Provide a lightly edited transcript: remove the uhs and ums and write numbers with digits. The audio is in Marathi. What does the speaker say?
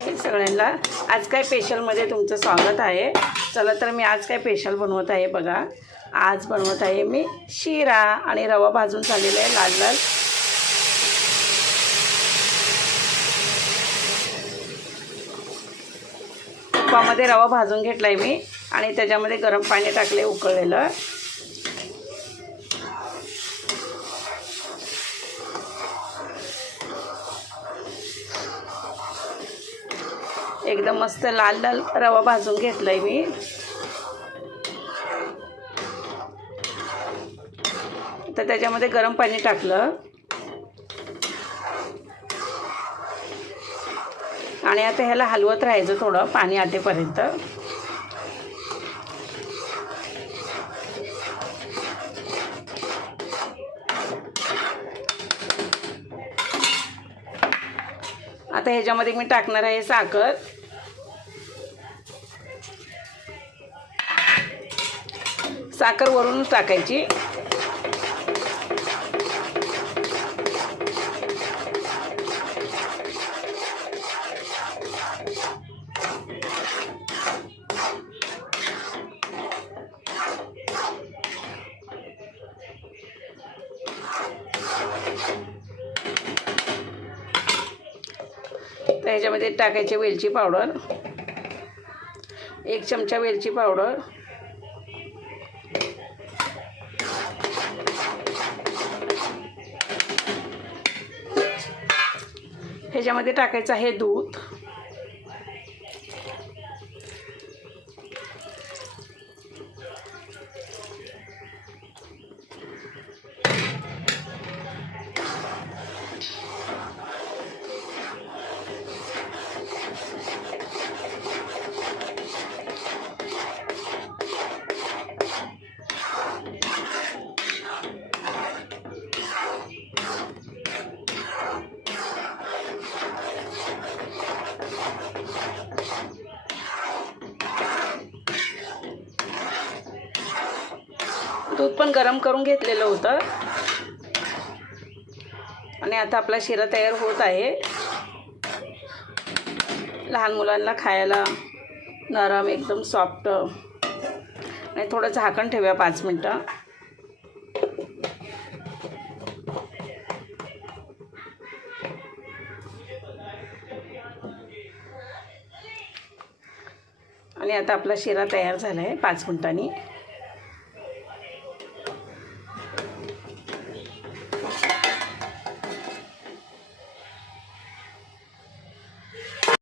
सगळ्यांना आज काय स्पेशलमध्ये तुमचं स्वागत आहे। चला तर मी आज काय स्पेशल बनवत आहे बघा। आज बनवत आहे मी शिरा आणि रवा भाजून झालेला आहे लाल लाल। तुपामध्ये रवा भाजून घेतलाय मी आणि त्याच्यामध्ये गरम पाणी टाकले उकळलेलं। एकदम मस्त लाल लाल रवा भाजून घेतलाय मी। तर त्याच्यामध्ये गरम पाणी टाकलं आणि आता ह्याला हलवत राहायचं थोडं पाणी आटेपर्यंत। आता ह्याच्यामध्ये मी टाकणार आहे साखर। साखर वरूनच टाकायची। तर ह्याच्यामध्ये टाकायची वेलची पावडर, 1 चमचा वेलची पावडर, ह्याच्यामध्ये टाकायचं आहे दूध, दूध पण गरम करून घेतलेलं होतं आणि आता आपला शिरा तयार होत आहे। लहान मुलांना खायला नरम एकदम सॉफ्ट आणि थोडं झाकण ठेवूया 5 मिनिटं। आणि आता आपला शिरा तयार झाला आहे 5 मिनिटांनी।